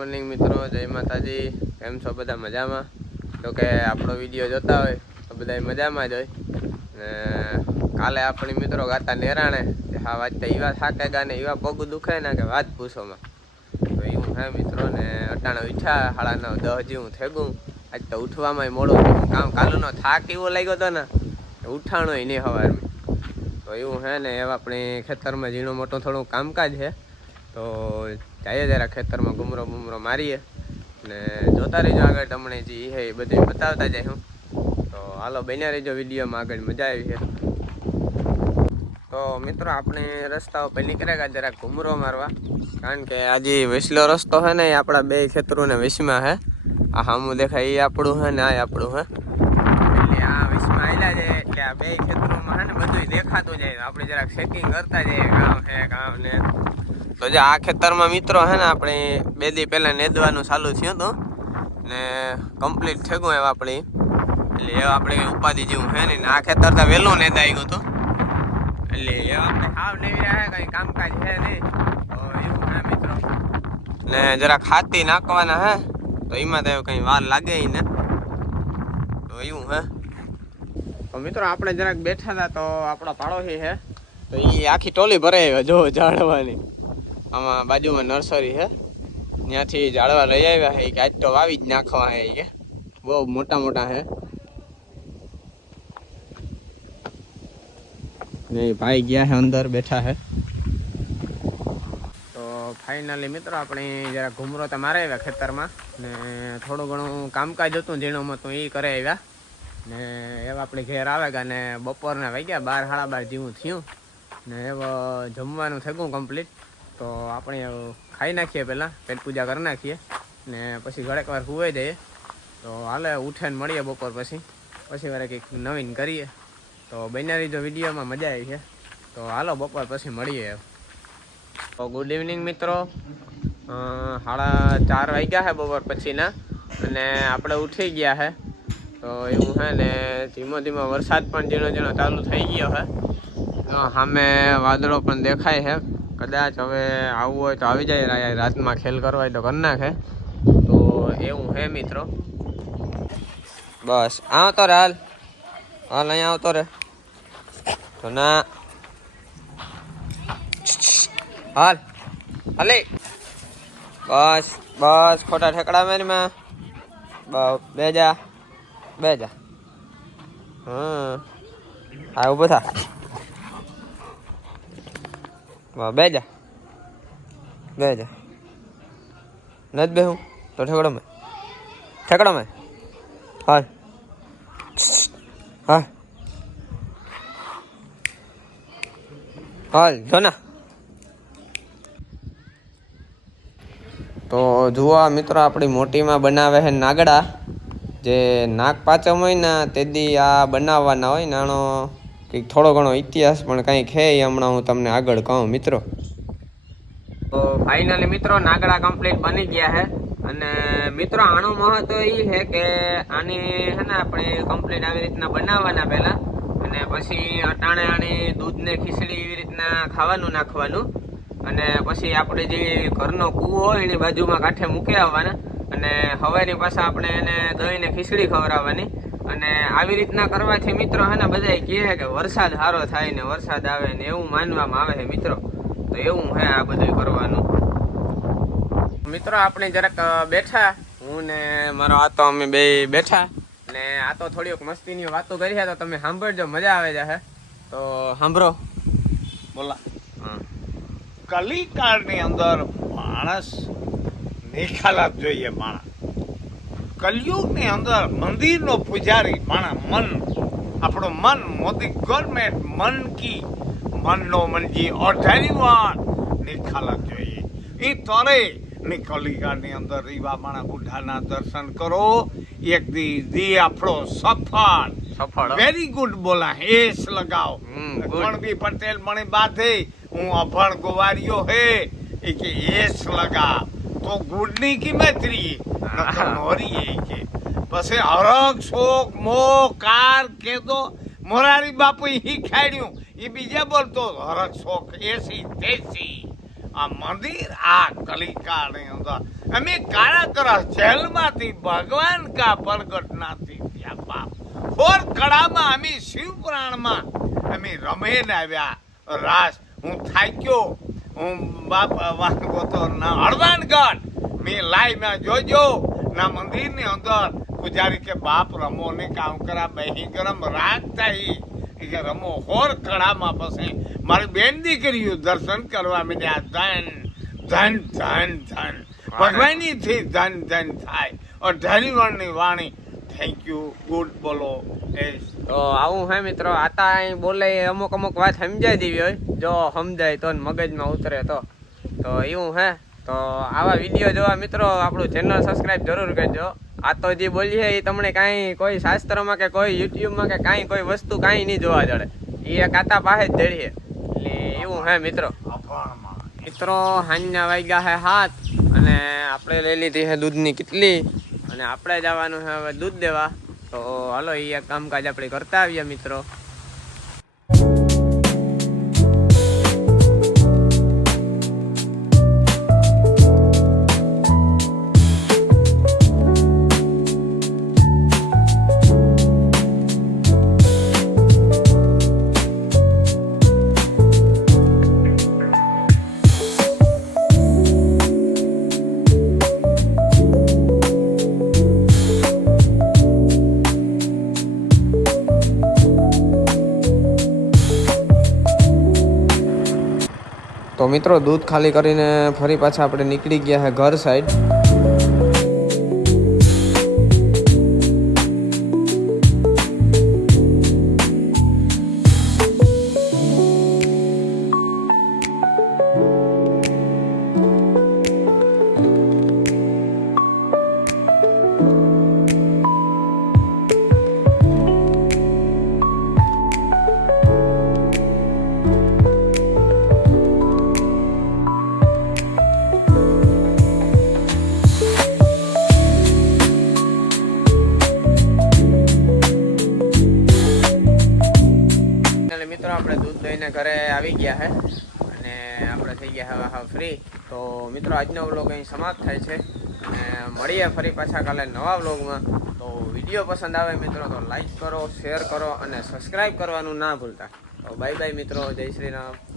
Morning મિત્રો, જય માતાજી। કેમ છો બધા? મજામાં? તો કે આપણો વિડીયો જોતા હોય તો બધા મજામાં જ હોય ને। કાલે આપણી મિત્રો ગાતા નેરાણે હા વાંચતા એવા થાકેગા ને એવા પગ દુખે ને કે વાત પૂછોમાં। તો એવું હે મિત્રો ને અટાણે ઉઠ્યા 9:30 જેવું થેગું। આજ તો ઉઠવામાં મોડું કામ કાલુનો થાક એવો લાગ્યો હતો ને ઉઠાણો નહીં સવારમાં। તો એવું હે ને એવા આપણે ખેતરમાં ઝીણું મોટું થોડું કામકાજ છે તો જઈએ જરા ખેતરમાં ગુમરો બુમરો મારીએ ને જોતા રહીજો આગળ તમને જે હે એ બધું બતાવતા જાય હું। તો હાલો બન્યા રહીજો વિડીયોમાં, આગળ મજા આવી છે। તો મિત્રો આપણે રસ્તા ઉપર નીકળ્યા જરાક ઘુમરો મારવા, કારણ કે આજે વસલો રસ્તો છે ને એ આપણા બે ખેતરોને વસમાં છે। આ સામું દેખાય એ આપણું છે ને આ આપણું છે, એટલે આ વસમાં આવેલા છે એટલે આ બે ખેતરોમાં છે ને બધું દેખાતું જાય। આપણે જરાક ચેકિંગ કરતા જઈએ ગામ છે ગામ ને। તો જે આ ખેતરમાં મિત્રો છે ને આપણે 2 દી પહેલાં નેદવાનું ચાલુ થયું હતું ને કમ્પ્લીટ થઈ ગયું એવા આપણે, એટલે એવા આપણે ઉપાધિ જેવું છે ને આ ખેતર તો વહેલું નેદાઈ ગયું હતું, એટલે એવા આપણે હાવ નેવી રહ્યા કંઈ કામકાજ છે નહીં। તો એવું હે મિત્રો ને જરાક હાથી નાખવાના હે તો એમાં તો કંઈ વાર લાગે ને, તો એવું હે। તો મિત્રો આપણે જરાક બેઠા હતા તો આપણો પાડોશી છે તો એ આખી ટોલી ભરાઈ જો ઝાડવાની। આમાં બાજુમાં નર્સરી છે, ત્યાંથી ઝાડવા લઈ આવ્યા છે કે આજ તો વાવી જ નાખવા છે કે બહુ મોટા મોટા છે ને ભાઈ ગયા છે અંદર બેઠા છે। તો ફાઇનલી મિત્રો આપણે જરા ઘુમરો તો મારે આવ્યા ખેતરમાં ને થોડું ઘણું કામકાજ હતું ઝીણું હતું એ કરે આવ્યા ને એવા આપણે ઘેર આવેગા ને બપોરના વાગ્યા 12 સાડા 12 જેવું થયું ને એવો જમવાનું થઈ ગયું કમ્પ્લીટ। તો આપણે ખાઈ નાખીએ, પહેલાં પેટ પૂજા કરી નાખીએ ને પછી ઘડીક વાર સુવાઈ જઈએ। તો હાલે ઉઠીને મળીએ બપોર પછી વાર કંઈક નવીન કરીએ। તો બન્યા રહીજો વિડીયોમાં, મજા આવી છે। તો હાલો બપોર પછી મળીએ। તો ગુડ ઇવનિંગ મિત્રો, 4:30 વાગ્યા છે બપોર પછીના અને આપણે ઉઠી ગયા છે। તો એવું છે ને ધીમો ધીમો વરસાદ પણ ઝીણો ઝીણો ચાલુ થઈ ગયો છે। સામે વાદળો પણ દેખાય છે, કદાચ હવે આવવું હોય તો આવી જાય, રાતમાં ખેલ કરવા હોય તો કરી નાખે। તો એવું હે મિત્રો, બસ આવતો રે હાલ હાલ અહીંયા આવતો રે તો ના હાલ હાલે બસ બસ ખોટા ઠેકડા મારીમાં બે જા હા ઉભો થા બે જા નથી બેહું તો ઠેકડો મેં હાલ હા હાલ જો ના। તો જુઓ મિત્રો આપણી મોટીમાં બનાવે છે નાગડા, જે નાગ પાંચમ હોય ને તે દી આ બનાવવાના હોય નાનો કંઈક થોડો ઘણો ઇતિહાસ પણ કંઈક છે એ હમણાં હું તમને આગળ કહું મિત્રો। તો ફાઇનલી મિત્રો નાગડા કમ્પ્લીટ બની ગયા છે અને મિત્રો આનું મહત્વ એ છે કે આની છે ને આપણે કમ્પ્લીટ આવી રીતના બનાવવાના પહેલાં અને પછી અટાણે આની દૂધને ખીચડી એવી રીતના ખાવાનું નાખવાનું અને પછી આપણે જે ઘરનો કૂવો હોય એની બાજુમાં કાંઠે મૂકી આવવાના અને હવાની પાછા આપણે એને દહીંને ખીચડી ખવડાવવાની। અને આવી રીતના કરવાથી મિત્રો હે ને બધા કહે કે વરસાદ સારો થાય ને વરસાદ આવે ને એવું માનવામાં આવે છે મિત્રો। તો એવું હે આ બધું કરવાનું મિત્રો। આપણે જરાક બેઠા, હું ને મારો આતો અમે બે બેઠા ને આ તો થોડીક મસ્તીની વાતો કરી છે તો તમે સાંભળજો, મજા આવે છે। તો સાંભળો બોલા। કલિકાળની અંદર માણસ નિખાલસ જોઈએ। માણસ કલયુગની અંદર મંદિરનો પૂજારી માણસ મન, આપણું મન મોદી ગવર્મેન્ટ મન કી મનનો મનજી 18 નિખાલસ જોઈએ। એ તરે ની કલિકાળની અંદર એવા માણસ બુઢાના દર્શન કરો, એક દી આપણો સફળ વેરી ગુડ બોલા એસ લગાવ ગણબી પટેલ મણી બાધે હું અભણ ગોવારીઓ હે એ કે એસ લગા તો ગુડની કિંમતરી નોરી કે પછી હરક શોક મોહ કાર કેદો મોરારી બાપુ ઈ ખાડ્યું એ બીજા બોલતો હરક શોક એસી તેસી આ મંદિર આ કલિકાની અંદર અમે કારાગૃહ જેલમાંથી ભગવાન કા પ્રગટનાથી થયા બાપ ફોર કળામાં અમે શિવપુરાણમાં અમે રમેન આવ્યા રાસ હું થાક્યો હું બાપ વાંગો તો ના હળવાનગઢ મેં લાઈ મેં જોજો ના મંદિરની અંદર પૂજારી કે બાપ રમો ને કામ કરા બહી ગરમ રાગ થાય કે રમો હોર કળામાં પછી મારી બેન દીકરીઓ દર્શન કરવા માંડ્યા ધન ધન ધન ધન ભગવાનની થી ધન ધન થાય और ધરીવણની વાણી થેન્ક યુ ગુડ બોલો તો આવું હે મિત્રો આતા અહીં બોલે અમુક અમુક વાત સમજાઈ દેવી હોય જો સમજાય તો ને મગજમાં ઉતરે તો એવું હે તો આવા વિડીયો જોવા મિત્રો આપણું ચેનલ સબસ્ક્રાઇબ જરૂર કરજો આ તો જે બોલીએ એ તમને કાંઈ કોઈ શાસ્ત્રમાં કે કોઈ યુટ્યુબમાં કે કાંઈ કોઈ વસ્તુ કાંઈ નહીં જોવા જડે એ એક આતા પાસે જ જડીએ એટલે એવું હે મિત્રો હાંજના વાગ્યા હે 7 અને આપણે લઈ લીધી છે દૂધની કિટલી અને આપણે જવાનું છે હવે દૂધ દેવા તો હાલો એ એક કામકાજ આપણે કરતા આવીએ મિત્રો તો મિત્રો દૂધ ખાલી કરીને ફરી પાછા આપણે નીકળી ગયા છે ઘર સાઈડ મિત્રો આપણે દૂધ લઈને ઘરે આવી ગયા છે અને આપણે થઈ ગયા હવે હા ફ્રી તો મિત્રો આજનો વ્લોગ અહીં સમાપ્ત થાય છે અને મળીએ ફરી પાછા કાલે નવા વ્લોગમાં તો વિડીયો પસંદ આવે મિત્રો તો લાઈક કરો શેર કરો અને સબસ્ક્રાઈબ કરવાનું ના ભૂલતા તો બાય બાય મિત્રો જય શ્રી રામ